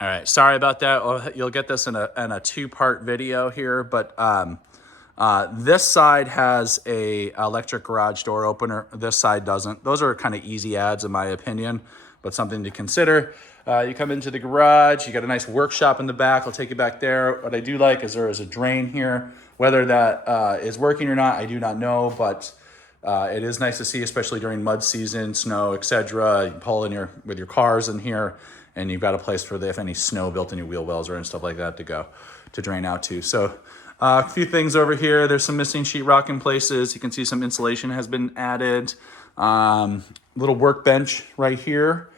All right, sorry about that. You'll get this in a two-part video here, but this side has a electric garage door opener. This side doesn't. Those are kind of easy adds in my opinion, but something to consider. You come into the garage, you got a nice workshop in the back. I'll take you back there. What I do like is there is a drain here. Whether that is working or not, I do not know, but it is nice to see, especially during mud season, snow, etc. You pull in with your cars in here, and you've got a place for if any snow built in your wheel wells or and stuff like that to drain out to. So a few things over here. There's some missing sheetrock in places. You can see some insulation has been added. Little workbench right here.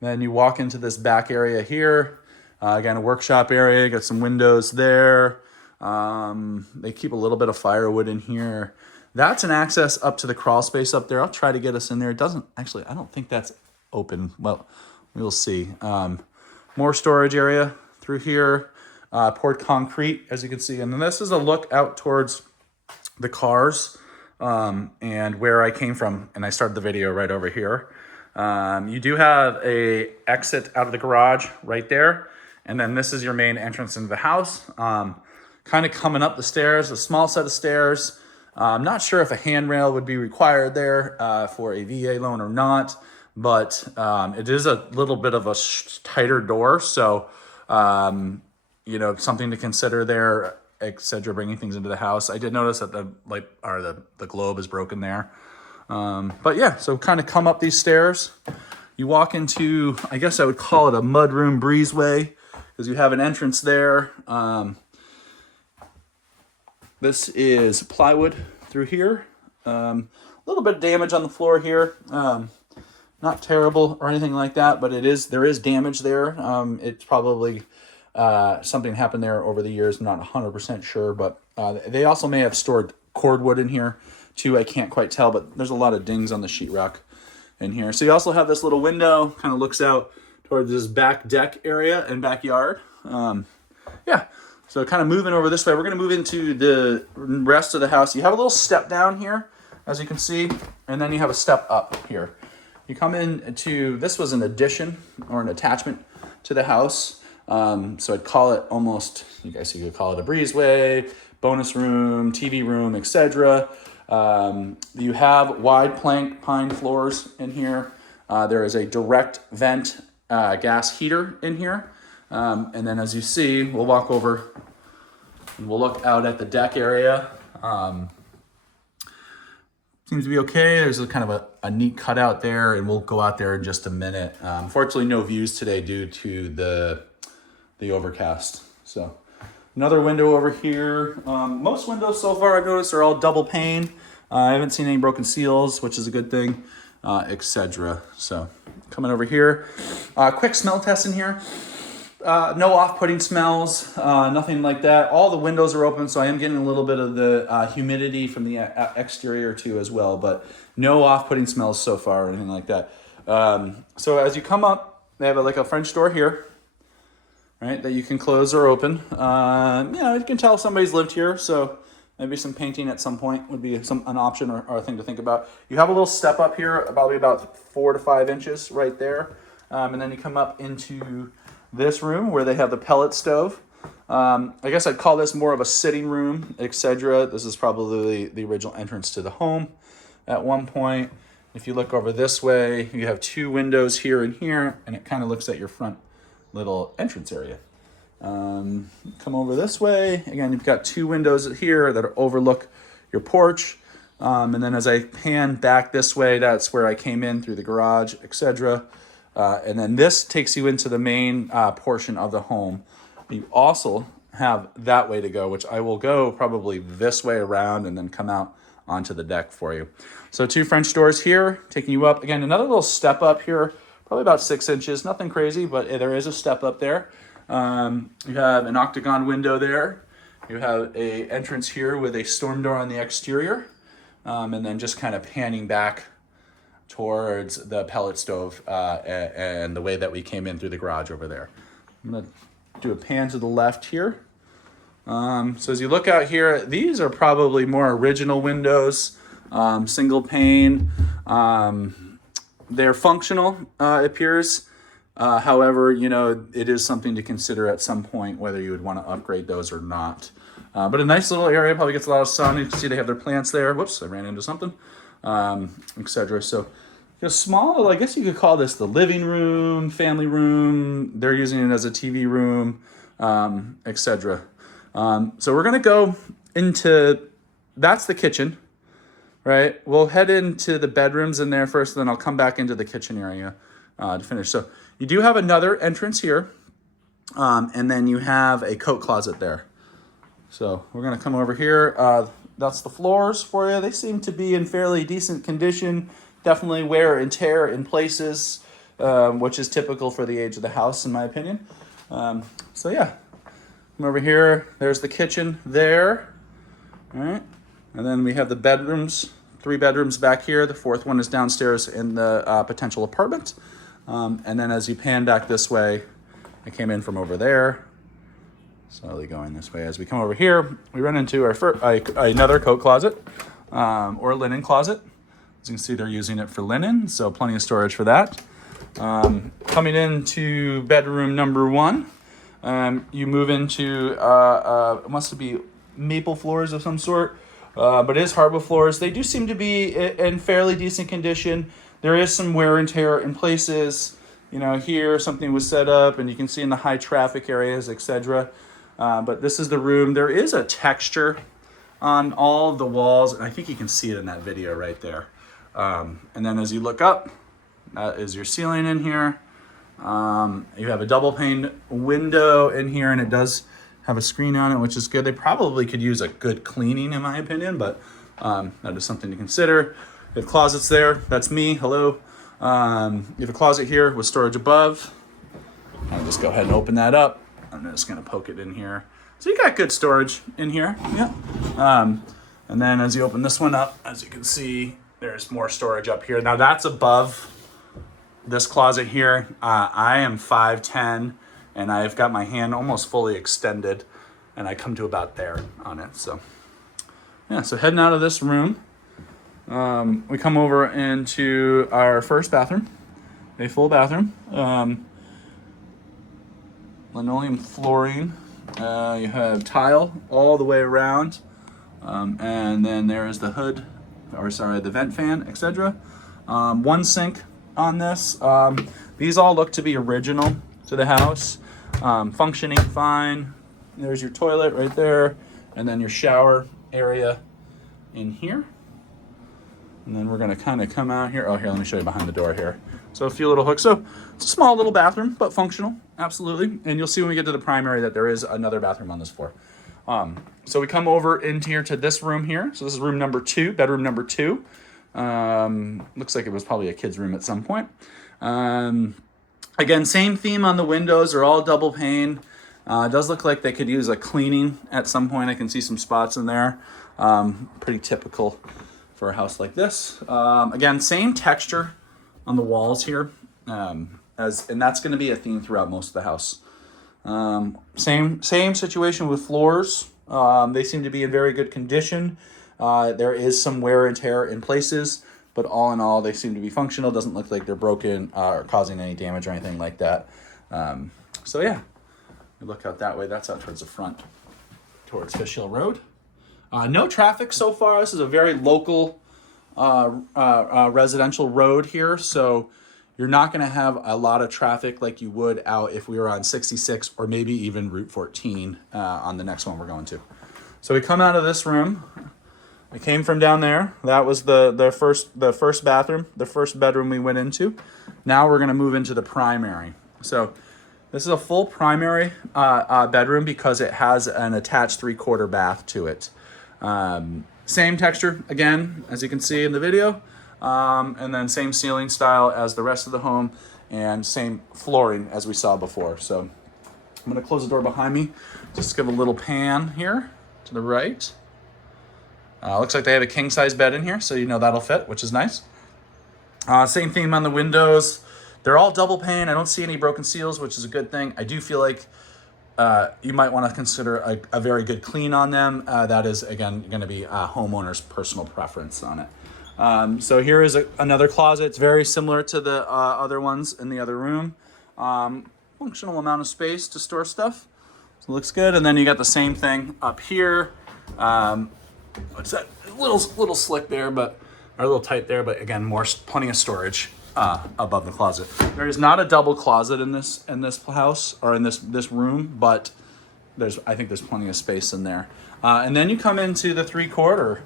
Then you walk into this back area here. Again, a workshop area. Got some windows there. They keep a little bit of firewood in here. That's an access up to the crawl space up there. I'll try to get us in there. It doesn't actually, I don't think that's open. Well, we will see. More storage area through here. Poured concrete, as you can see. And then this is a look out towards the cars and where I came from. And I started the video right over here. You do have a exit out of the garage right there. And then this is your main entrance into the house. Kind of coming up the stairs, a small set of stairs. I'm not sure if a handrail would be required there for a VA loan or not, but it is a little bit of a tighter door. So, you know, something to consider there, etc. Bringing things into the house. I did notice that the globe is broken there. But yeah, so kind of come up these stairs. You walk into, I guess I would call it a mudroom breezeway, because you have an entrance there. This is plywood through here. A little bit of damage on the floor here. Not terrible or anything like that, but there is damage there. It's probably something happened there over the years. I'm not 100% sure, but they also may have stored cordwood in here too. I can't quite tell, but there's a lot of dings on the sheetrock in here. So you also have this little window, kind of looks out towards this back deck area and backyard. Yeah. So kind of moving over this way, we're going to move into the rest of the house. You have a little step down here, as you can see, and then you have a step up here. You come into, this was an addition or an attachment to the house. So I'd call it almost, you could call it a breezeway, bonus room, TV room, etc. You have wide plank pine floors in here. There is a direct vent gas heater in here. And then as you see, we'll walk over and we'll look out at the deck area. Seems to be okay. There's a kind of a neat cutout there, and we'll go out there in just a minute. Unfortunately, no views today due to the overcast. So another window over here. Most windows so far I've noticed are all double pane. I haven't seen any broken seals, which is a good thing, etc. So coming over here, quick smell test in here. No off-putting smells, nothing like that. All the windows are open, so I am getting a little bit of the humidity from the exterior too as well, but no off-putting smells so far or anything like that. So as you come up, they have like a French door here, right, that you can close or open. You know, you can tell somebody's lived here, so maybe some painting at some point would be an option or a thing to think about. You have a little step up here, probably about 4 to 5 inches right there, and then you come up into this room where they have the pellet stove. I guess I'd call this more of a sitting room, etc. This is probably the original entrance to the home at one point. If you look over this way, you have 2 windows here and here, and it kind of looks at your front little entrance area. Come over this way. Again, you've got 2 windows here that overlook your porch. And then as I pan back this way, that's where I came in through the garage, etc. And then this takes you into the main portion of the home. You also have that way to go, which I will go probably this way around and then come out onto the deck for you. So 2 French doors here, taking you up. Again, another little step up here, probably about 6 inches. Nothing crazy, but there is a step up there. You have an octagon window there. You have a entrance here with a storm door on the exterior. And then just kind of panning back towards the pellet stove and the way that we came in through the garage over there. I'm going to do a pan to the left here. So as you look out here, these are probably more original windows, single pane. They're functional, it appears. However, you know, it is something to consider at some point whether you would want to upgrade those or not. But a nice little area, probably gets a lot of sun. You can see they have their plants there. Whoops, I ran into something, etc. So a small, I guess you could call this the living room, family room. They're using it as a TV room, etc. So we're going to go into, that's the kitchen, right? We'll head into the bedrooms in there first, then I'll come back into the kitchen area to finish. So you do have another entrance here, and then you have a coat closet there. So we're going to come over here. That's the floors for you. They seem to be in fairly decent condition. Definitely wear and tear in places, which is typical for the age of the house, in my opinion. So yeah, come over here. There's the kitchen there. All right. And then we have the bedrooms, 3 bedrooms back here. The 4th one is downstairs in the potential apartment. And then as you pan back this way, I came in from over there. Slowly going this way. As we come over here, we run into our another coat closet or linen closet. As you can see, they're using it for linen, so plenty of storage for that. Coming into bedroom number 1, you move into it must be maple floors of some sort, but it is hardwood floors. They do seem to be in fairly decent condition. There is some wear and tear in places. You know, here something was set up, and you can see in the high traffic areas, etc. But this is the room. There is a texture on all of the walls, and I think you can see it in that video right there. And then as you look up, that is your ceiling in here. You have a double pane window in here, and it does have a screen on it, which is good. They probably could use a good cleaning, in my opinion, but that is something to consider. You have closets there. That's me. Hello. You have a closet here with storage above. I'll just go ahead and open that up. I'm just going to poke it in here. So you got good storage in here. Yeah. And then as you open this one up, as you can see, there's more storage up here. Now that's above this closet here. I am 5'10", and I've got my hand almost fully extended, and I come to about there on it. So yeah, so heading out of this room, we come over into our first bathroom, a full bathroom. Linoleum flooring. You have tile all the way around, and then there is the hood, the vent fan, etc. 1 sink on this. These all look to be original to the house, functioning fine. There's your toilet right there, and then your shower area in here. And then we're gonna kind of come out here. Oh, here, let me show you behind the door here. So a few little hooks. So it's a small little bathroom, but functional, absolutely. And you'll see when we get to the primary that there is another bathroom on this floor. So we come over into here to this room here. So this is room number 2, bedroom number 2. Looks like it was probably a kid's room at some point. Again, same theme on the windows. They're all double pane. It does look like they could use a cleaning at some point. I can see some spots in there. Pretty typical for a house like this. Again, same texture on the walls here, and that's going to be a theme throughout most of the house. Same situation with floors. They seem to be in very good condition. There is some wear and tear in places, but all in all, they seem to be functional. Doesn't look like they're broken or causing any damage or anything like that. So yeah, you look out that way. That's out towards the front, towards Fish Hill Road. No traffic so far. This is a very local residential road here, so you're not going to have a lot of traffic like you would out if we were on 66 or maybe even Route 14 on the next one we're going to. So we come out of this room. I came from down there. That was the first bathroom, the first bedroom we went into. Now we're going to move into the primary. So this is a full primary bedroom because it has an attached 3/4 bath to it. Same texture, again, as you can see in the video, and then same ceiling style as the rest of the home, and same flooring as we saw before. So I'm going to close the door behind me, just give a little pan here to the right. Looks like they have a king-size bed in here, so you know that'll fit, which is nice. Same theme on the windows. They're all double pane. I don't see any broken seals, which is a good thing. I do feel like you might want to consider a very good clean on them. That is, again, going to be a homeowner's personal preference on it. So here is another closet. It's very similar to the other ones in the other room. Functional amount of space to store stuff. So it looks good. And then you got the same thing up here. What's that? A little slick there, or a little tight there, but again, plenty of storage above the closet. There is not a double closet in this house or in this room, but I think there's plenty of space in there. And then you come into the 3/4.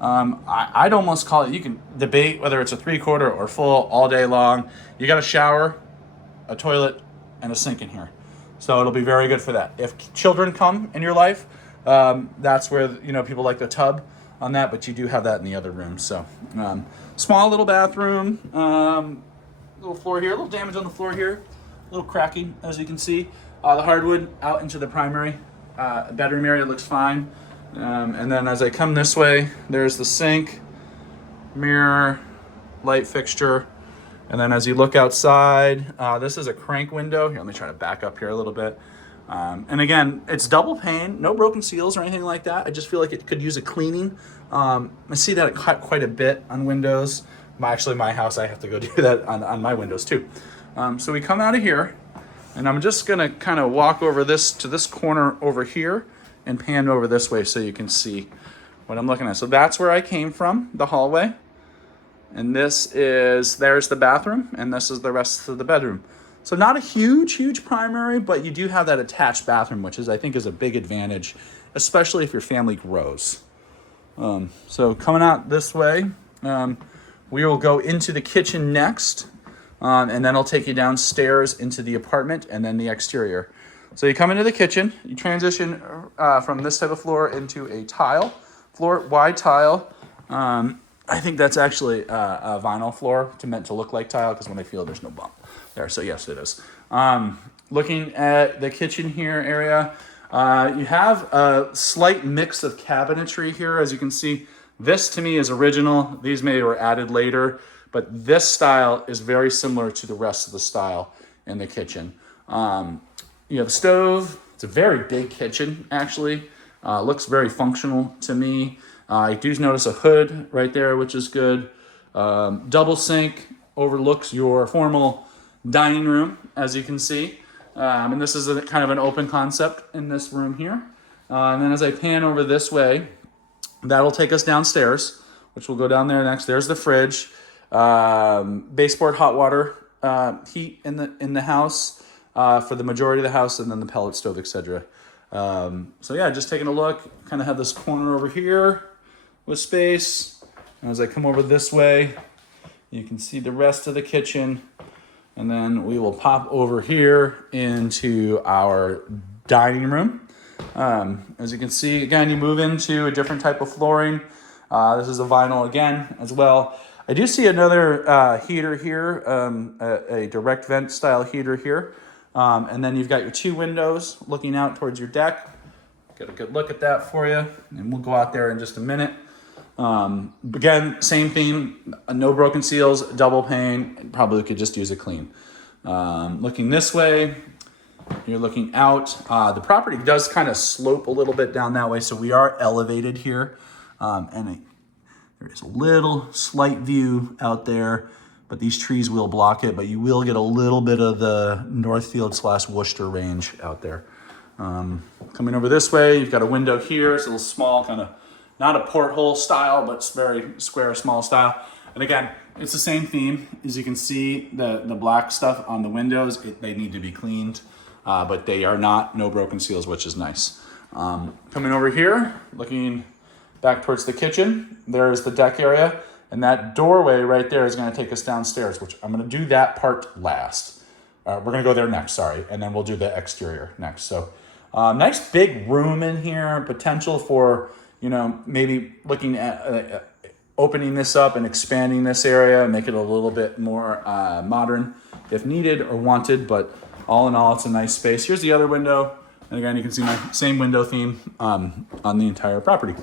I'd almost call it, you can debate whether it's a 3/4 or full all day long. You got a shower, a toilet, and a sink in here. So it'll be very good for that. If children come in your life, that's where, people like the tub on that, but you do have that in the other room. So small little bathroom, little floor here, a little damage on the floor here, a little cracking, as you can see. The hardwood out into the primary bedroom area looks fine. And then as I come this way, there's the sink, mirror, light fixture. And then as you look outside, this is a crank window. Here, let me try to back up here a little bit. And again, it's double pane, no broken seals or anything like that. I just feel like it could use a cleaning. I see that quite a bit on windows. Actually, my house, I have to go do that on my windows too. So we come out of here, and I'm just gonna kind of walk over to this corner over here and pan over this way so you can see what I'm looking at. So that's where I came from, the hallway. And there's the bathroom, and this is the rest of the bedroom. So not a huge primary, but you do have that attached bathroom, which I think is a big advantage, especially if your family grows. So coming out this way, we will go into the kitchen next, and then I'll take you downstairs into the apartment and then the exterior. So you come into the kitchen, you transition from this type of floor into a tile floor, wide tile. I think that's actually a vinyl floor meant to look like tile, because when I feel there's no bump there. So yes, it is. Looking at the kitchen here area, you have a slight mix of cabinetry here. As you can see, this to me is original. These maybe were added later, but this style is very similar to the rest of the style in the kitchen. You have a stove. It's a very big kitchen, actually. Looks very functional to me. I do notice a hood right there, which is good. Double sink overlooks your formal dining room, as you can see. And this is kind of an open concept in this room here. And then as I pan over this way, that'll take us downstairs, which we'll go down there next. There's the fridge, baseboard hot water heat in the house for the majority of the house, and then the pellet stove, etc. So yeah, just taking a look, kind of have this corner over here with space. And as I come over this way, you can see the rest of the kitchen. And then we will pop over here into our dining room. As you can see, again, you move into a different type of flooring. This is a vinyl again as well. I do see another heater here, a direct vent style heater here. And then you've got your two windows looking out towards your deck. Get a good look at that for you, and we'll go out there in just a minute. Again, same theme, no broken seals, double pane, probably could just use a clean. Looking this way, you're looking out. The property does kind of slope a little bit down that way, so we are elevated here. There is a little slight view out there, but these trees will block it, but you will get a little bit of the Northfield / Worcester range out there. Coming over this way, you've got a window here. It's a little small, kind of not a porthole style, but it's very square, small style. And again, it's the same theme. As you can see, the black stuff on the windows, they need to be cleaned, but they are no broken seals, which is nice. Coming over here, looking back towards the kitchen, there's the deck area. And that doorway right there is going to take us downstairs, which I'm going to do that part last. We're going to go there next, sorry. And then we'll do the exterior next. So nice big room in here, potential for, maybe looking at opening this up and expanding this area, make it a little bit more modern if needed or wanted. But all in all, it's a nice space. Here's the other window. And again, you can see my same window theme on the entire property.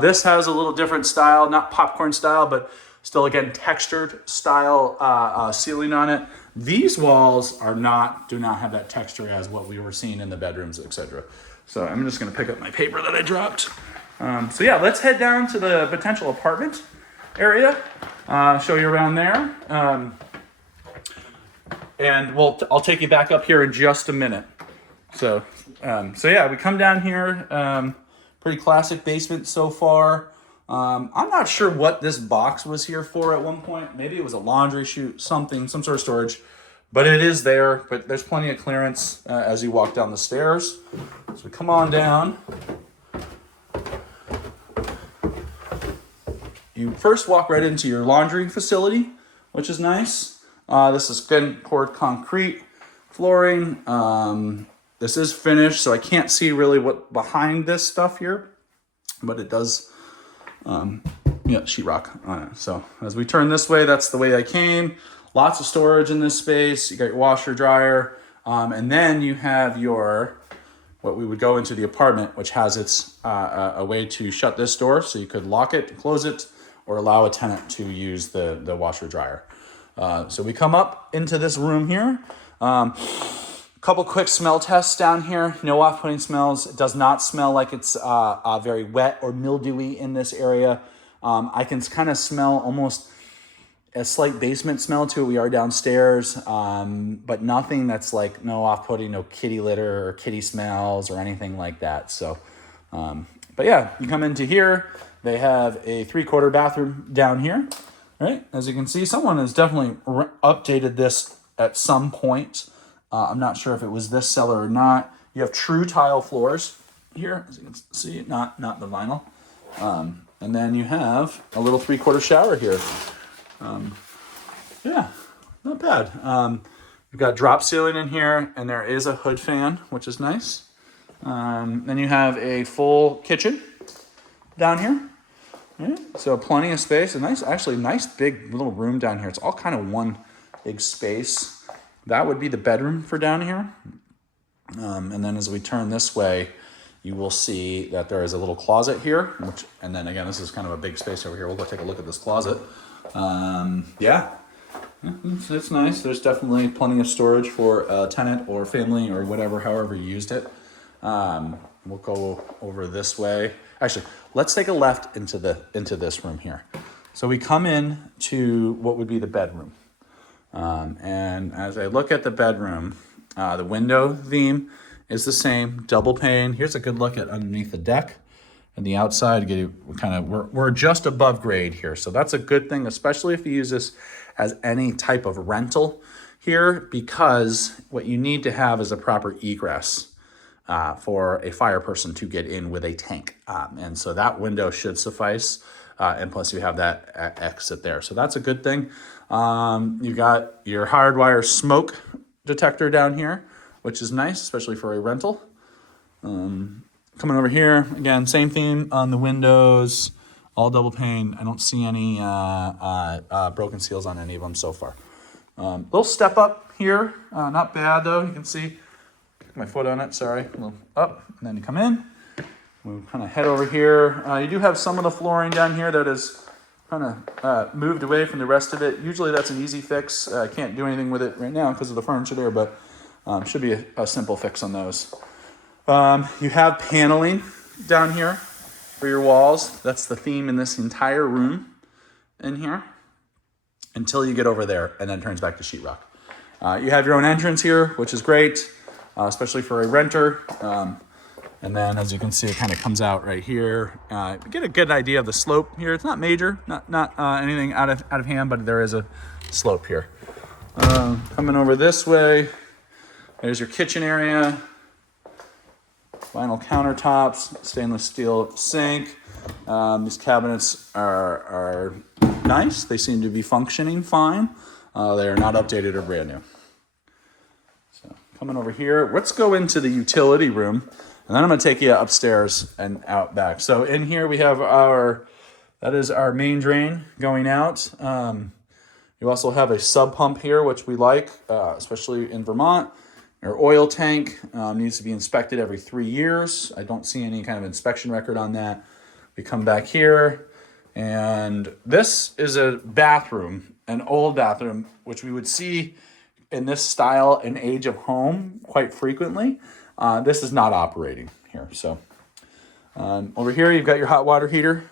This has a little different style, not popcorn style, but still, again, textured style ceiling on it. These walls do not have that texture as what we were seeing in the bedrooms, etc. So I'm just going to pick up my paper that I dropped. So yeah, let's head down to the potential apartment area, show you around there. And I'll take you back up here in just a minute. So yeah, we come down here. Pretty classic basement so far. I'm not sure what this box was here for at one point. Maybe it was a laundry chute, some sort of storage. But it is there, but there's plenty of clearance as you walk down the stairs. So we come on down. You first walk right into your laundry facility, which is nice. This is good poured concrete flooring. This is finished, so I can't see really what behind this stuff here, but it does, sheetrock on it. So as we turn this way, that's the way I came. Lots of storage in this space. You got your washer, dryer, and then you have what we would go into the apartment, which has a way to shut this door, so you could lock it, close it, or allow a tenant to use the washer dryer. So we come up into this room here. Couple quick smell tests down here. No off-putting smells. It does not smell like it's very wet or mildewy in this area. I can kind of smell almost a slight basement smell to it. We are downstairs, but nothing that's like no off-putting, no kitty litter or kitty smells or anything like that. So, but yeah, you come into here. They have a 3/4 bathroom down here, right? As you can see, someone has definitely updated this at some point. I'm not sure if it was this seller or not. You have true tile floors here, as you can see, not the vinyl. And then you have a little 3/4 shower here. Yeah, not bad. You've got drop ceiling in here, and there is a hood fan, which is nice. Then you have a full kitchen down here. Yeah, so plenty of space. Actually nice big little room down here. It's all kind of one big space. That would be the bedroom for down here. And then as we turn this way, you will see that there is a little closet here. And then again, this is kind of a big space over here. We'll go take a look at this closet. Yeah, it's nice. There's definitely plenty of storage for a tenant or family or whatever, however you used it. We'll go over this way. Actually, let's take a left into this room here. So we come in to what would be the bedroom. And as I look at the bedroom, the window theme is the same, double pane. Here's a good look at underneath the deck and the outside. We're just above grade here, so that's a good thing, especially if you use this as any type of rental here, because what you need to have is a proper egress for a fire person to get in with a tank, and so that window should suffice. And plus you have that exit there, so that's a good thing. You got your hardwire smoke detector down here, which is nice, especially for a rental. Coming over here, again, same theme on the windows, all double pane. I don't see any broken seals on any of them so far. Little step up here, not bad though. You can see my foot on it, sorry. A little up, and then you come in. We kind of head over here. You do have some of the flooring down here that is kind of moved away from the rest of it. Usually that's an easy fix. I can't do anything with it right now because of the furniture there, but should be a simple fix on those. You have paneling down here for your walls. That's the theme in this entire room in here until you get over there, and then it turns back to sheetrock. You have your own entrance here, which is great, especially for a renter. And then, as you can see, it kind of comes out right here. Get a good idea of the slope here. It's not major, not anything out of hand, but there is a slope here. Coming over this way, there's your kitchen area. Vinyl countertops, stainless steel sink. These cabinets are nice. They seem to be functioning fine. They are not updated or brand new. So coming over here, let's go into the utility room. And then I'm going to take you upstairs and out back. So in here we have that is our main drain going out. You also have a sub pump here, which we like, especially in Vermont. Our oil tank needs to be inspected every 3 years. I don't see any kind of inspection record on that. We come back here, and this is a bathroom, an old bathroom, which we would see in this style and age of home quite frequently. This is not operating here. So over here, you've got your hot water heater.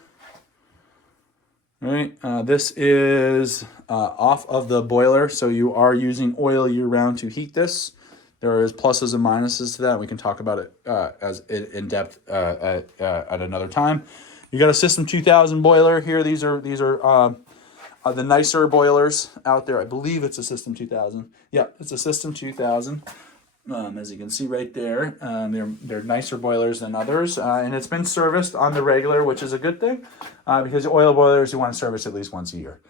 All right, this is off of the boiler, so you are using oil year-round to heat this. There is pluses and minuses to that. We can talk about it as in depth at another time. You got a System 2000 boiler here. These are the nicer boilers out there. I believe it's a System 2000. Yeah, it's a System 2000. As you can see right there, they're nicer boilers than others, and it's been serviced on the regular, which is a good thing, because oil boilers you want to service at least once a year.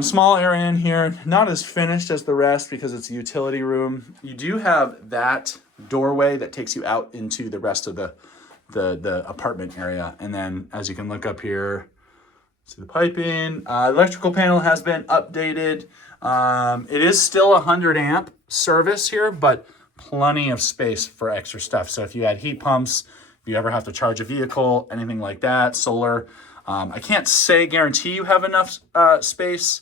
Small area in here, not as finished as the rest because it's a utility room. You do have that doorway that takes you out into the rest of the apartment area, and then as you can look up here, see the piping. Electrical panel has been updated. It is still 100 amp service here, but plenty of space for extra stuff. So if you had heat pumps, if you ever have to charge a vehicle, anything like that, solar, I can't guarantee you have enough space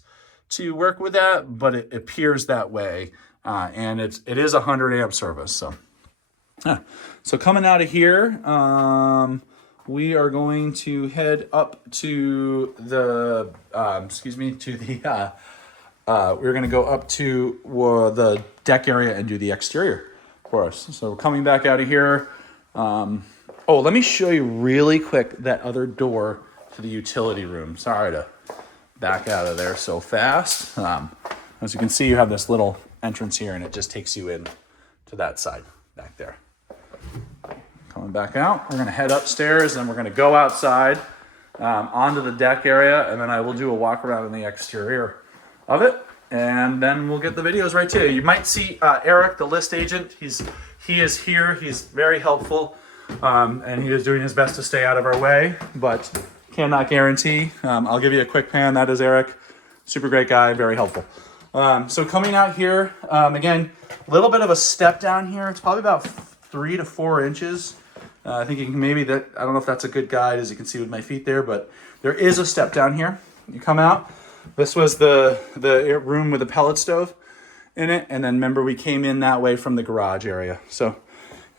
to work with that, but it appears that way. And it is 100 amp service. So coming out of here, we are going to head up to the, we're going to go up to the deck area and do the exterior for us. So coming back out of here. Let me show you really quick that other door to the utility room. Sorry to back out of there so fast. As you can see, you have this little entrance here and it just takes you in to that side back there. Coming back out, we're going to head upstairs and we're going to go outside onto the deck area, and then I will do a walk around in the exterior of it, and then we'll get the videos right to you. You might see Eric, the list agent. He is here. He's very helpful, and he is doing his best to stay out of our way, but cannot guarantee. I'll give you a quick pan. That is Eric. Super great guy, very helpful. So coming out here, again, a little bit of a step down here. It's probably about 3 to 4 inches. I think you can I don't know if that's a good guide, as you can see with my feet there, but there is a step down here. You come out. This was the room with the pellet stove in it, and then remember we came in that way from the garage area. So you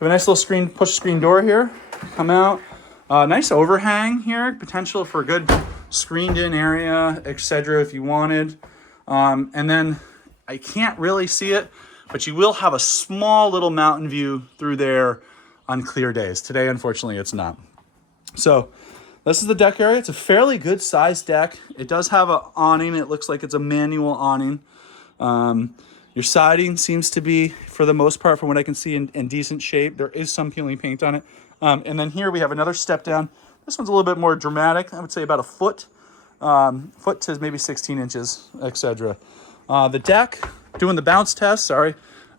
have a nice little push screen door here. Come out. Nice overhang here, potential for a good screened in area, etc. if you wanted. And then I can't really see it, but you will have a small little mountain view through there on clear days. Today, unfortunately, it's not. So this is the deck area. It's a fairly good sized deck. It does have an awning. It looks like it's a manual awning. Your siding seems to be, for the most part, from what I can see, in decent shape. There is some peeling paint on it. And then here we have another step down. This one's a little bit more dramatic. I would say about a foot to maybe 16 inches, etc. The deck, doing the bounce test,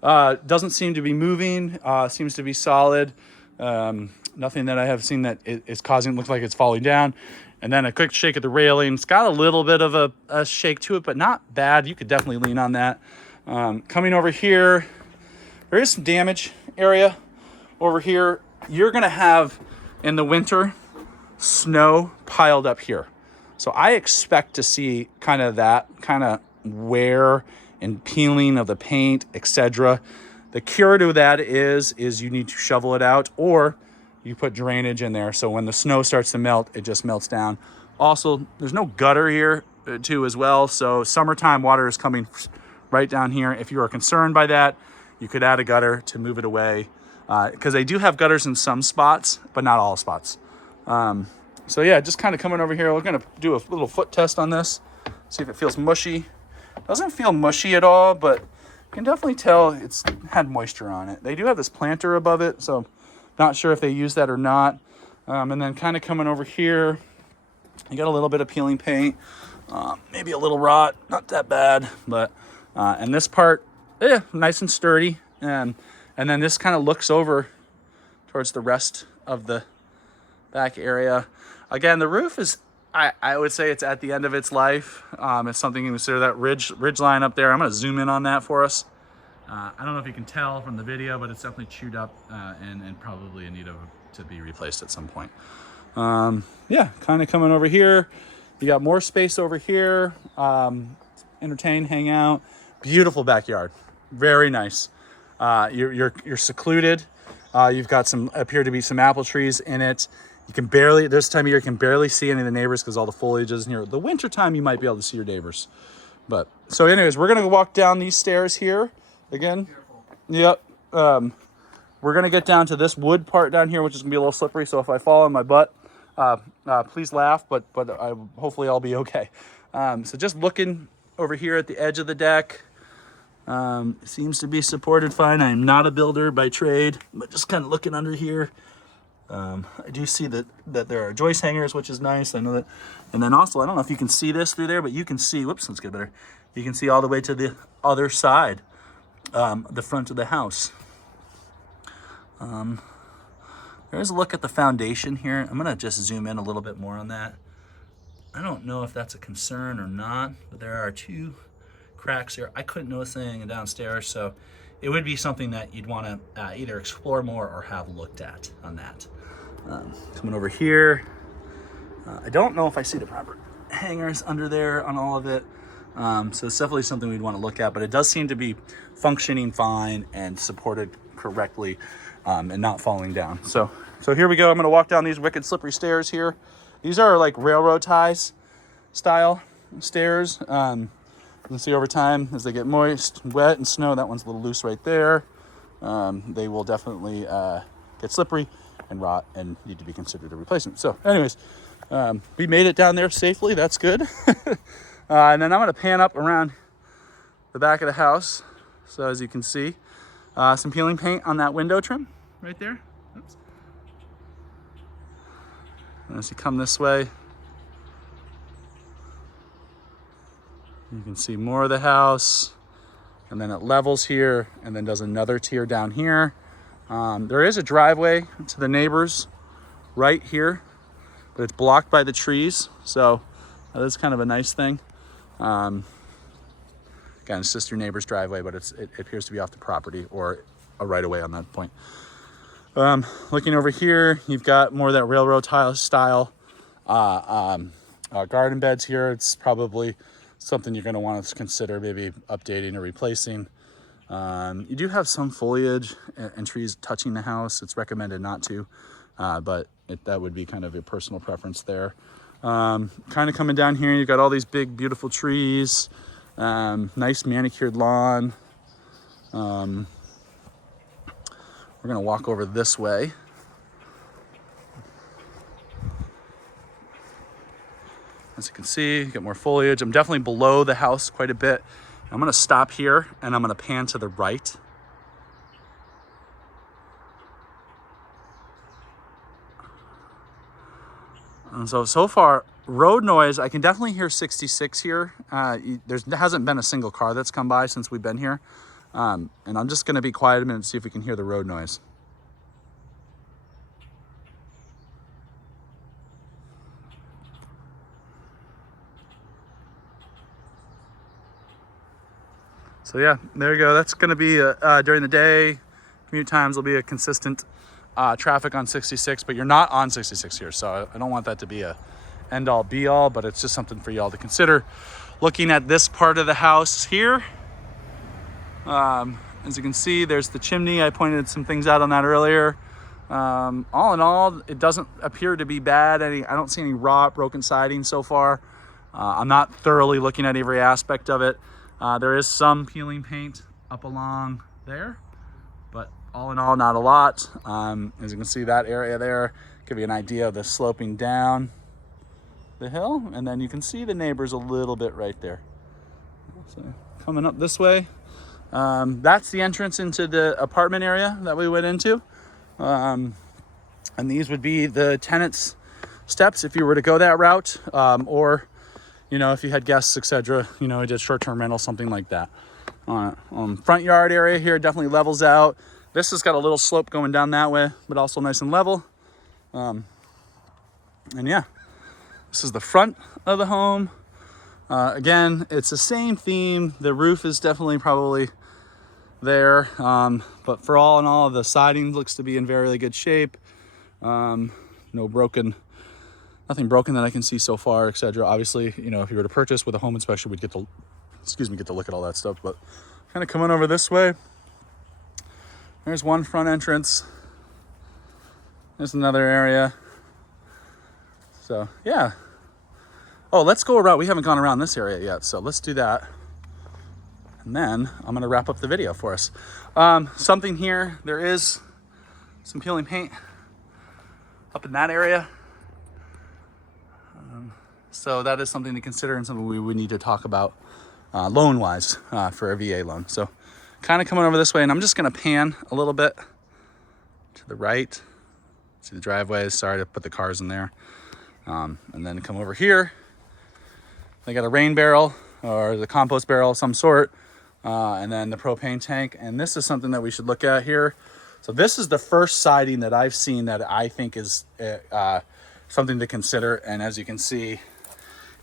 doesn't seem to be moving, seems to be solid. Nothing that I have seen that is causing it look like it's falling down. And then a quick shake at the railing. It's got a little bit of a shake to it, but not bad. You could definitely lean on that. Coming over here, there is some damage area over here. You're going to have, in the winter, snow piled up here. So I expect to see kind of that kind of wear and peeling of the paint, etc. The cure to that is you need to shovel it out, or you put drainage in there, so when the snow starts to melt, it just melts down. Also, there's no gutter here too as well, so summertime water is coming right down here. If you are concerned by that, you could add a gutter to move it away, because they do have gutters in some spots, but not all spots. So yeah, just kind of coming over here. We're gonna do a little foot test on this, see if it feels mushy. Doesn't feel mushy at all, but you can definitely tell it's had moisture on it. They do have this planter above it, so not sure if they use that or not. And then kind of coming over here, you got a little bit of peeling paint, maybe a little rot, not that bad, but and this part, nice and sturdy. And then this kind of looks over towards the rest of the back area. Again, the roof is, I would say it's at the end of its life. It's something you consider. That ridge line up there. I'm going to zoom in on that for us. I don't know if you can tell from the video, but it's definitely chewed up and probably in need of to be replaced at some point. Yeah, kind of coming over here. You got more space over here. Entertain, hang out. Beautiful backyard. Very nice. You're secluded. You've got appear to be some apple trees in it. You can barely, this time of year, you can barely see any of the neighbors because all the foliage is in here. The winter time, you might be able to see your neighbors. But, so anyways, we're going to walk down these stairs here again. Yep. We're going to get down to this wood part down here, which is going to be a little slippery. So if I fall on my butt, please laugh, but hopefully I'll be okay. So just looking over here at the edge of the deck, seems to be supported fine. I am not a builder by trade, but just kind of looking under here. I do see that there are joist hangers, which is nice. I know that. And then also, I don't know if you can see this through there, but you can see, whoops, let's get better. You can see all the way to the other side, the front of the house. There's a look at the foundation here. I'm gonna just zoom in a little bit more on that. I don't know if that's a concern or not, but there are 2 cracks here. I couldn't notice anything downstairs, so it would be something that you'd want to either explore more or have looked at on that. Coming over here, I don't know if I see the proper hangers under there on all of it. So it's definitely something we'd want to look at, but it does seem to be functioning fine and supported correctly, and not falling down. So here we go. I'm going to walk down these wicked slippery stairs here. These are like railroad ties style stairs. You can see over time as they get moist, wet, and snow, that one's a little loose right there. They will definitely get slippery and rot and need to be considered a replacement. So anyways, we made it down there safely. That's good. And then I'm going to pan up around the back of the house. So as you can see, some peeling paint on that window trim right there. Oops. And as you come this way, you can see more of the house, and then it levels here and then does another tier down here. There is a driveway to the neighbors right here, but it's blocked by the trees. So that's kind of a nice thing. Again, it's just your neighbor's driveway, but it appears to be off the property or a right of way on that point. Looking over here, you've got more of that railroad tile style garden beds here. It's probably something you're going to want to consider maybe updating or replacing. You do have some foliage and trees touching the house. It's recommended not to, but that would be kind of your personal preference there. Kind of coming down here, you've got all these big, beautiful trees, nice manicured lawn. We're going to walk over this way. As you can see, you get more foliage. I'm definitely below the house quite a bit. I'm going to stop here and I'm going to pan to the right. And so far, road noise, I can definitely hear 66 here. There hasn't been a single car that's come by since we've been here. And I'm just going to be quiet a minute and see if we can hear the road noise. So yeah, there you go. That's going to be during the day. Commute times will be a consistent traffic on 66, but you're not on 66 here. So I don't want that to be a end all be all, but it's just something for y'all to consider. Looking at this part of the house here, as you can see, there's the chimney. I pointed some things out on that earlier. All in all, it doesn't appear to be bad. I don't see any rot, broken siding so far. I'm not thoroughly looking at every aspect of it. There is some peeling paint up along there, but all in all, not a lot. As you can see, that area there, give you an idea of the sloping down the hill, and then you can see the neighbors a little bit right there. So coming up this way, that's the entrance into the apartment area that we went into. And these would be the tenants' steps if you were to go that route, or you know, if you had guests, etc., you know, did short-term rental, something like that. Front yard area here definitely levels out. This has got a little slope going down that way, but also nice and level. And yeah, this is the front of the home. Again, it's the same theme. The roof is definitely probably there, but for all in all, the siding looks to be in very good shape. Nothing broken that I can see so far, etc. Obviously, you know, if you were to purchase with a home inspection, we'd get to look at all that stuff. But kind of coming over this way, there's one front entrance. There's another area. So yeah. Oh, let's go around. We haven't gone around this area yet, so let's do that. And then I'm gonna wrap up the video for us. Something here, there is some peeling paint up in that area. So that is something to consider and something we would need to talk about loan-wise for a VA loan. So kind of coming over this way, and I'm just gonna pan a little bit to the right. See the driveways, sorry to put the cars in there. And then come over here. They got a rain barrel or the compost barrel of some sort, and then the propane tank. And this is something that we should look at here. So this is the first siding that I've seen that I think is something to consider. And as you can see,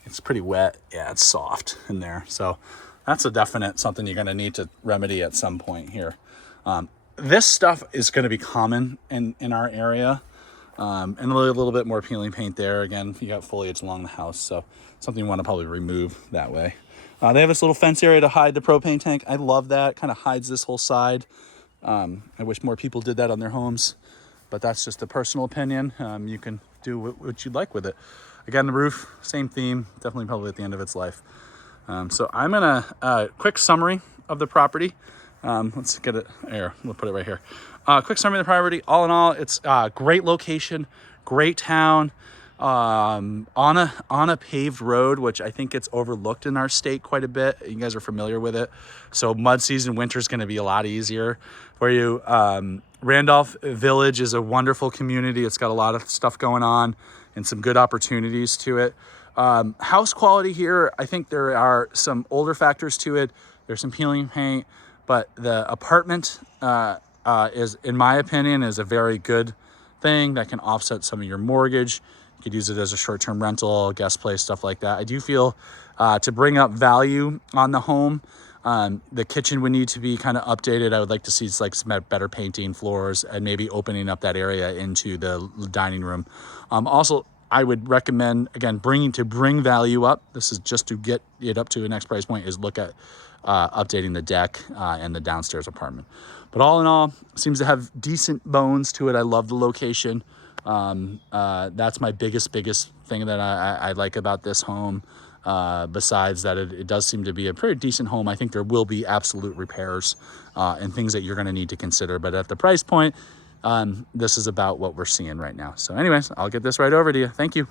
it's pretty wet. Yeah, it's soft in there. So that's a definite something you're gonna need to remedy at some point here. This stuff is gonna be common in our area. And a little bit more peeling paint there. Again, you got foliage along the house, so something you want to probably remove that way. They have this little fence area to hide the propane tank. I love that. Kind of hides this whole side. I wish more people did that on their homes, but that's just a personal opinion. You can do what you'd like with it. Again, the roof, same theme, definitely probably at the end of its life. So I'm gonna quick summary of the property. Let's get it here. We'll put it right here. Quick summary of the property. All in all, it's a great location, great town, on a paved road, which I think gets overlooked in our state quite a bit. You guys are familiar with it. So mud season, winter is going to be a lot easier for you. Randolph Village is a wonderful community. It's got a lot of stuff going on and some good opportunities to it. House quality here, I think there are some older factors to it. There's some peeling paint, but the apartment is, in my opinion, is a very good thing that can offset some of your mortgage. You could use it as a short-term rental, guest place, stuff like that. I do feel to bring up value on the home, the kitchen would need to be kind of updated. I would like to see like some better painting, floors, and maybe opening up that area into the dining room. Also, I would recommend, again, bring value up. This is just to get it up to the next price point, is look at updating the deck and the downstairs apartment. But all in all, seems to have decent bones to it. I love the location. That's my biggest thing that I like about this home. Besides that, it does seem to be a pretty decent home. I think there will be absolute repairs and things that you're going to need to consider. But at the price point, this is about what we're seeing right now. So anyways, I'll get this right over to you. Thank you.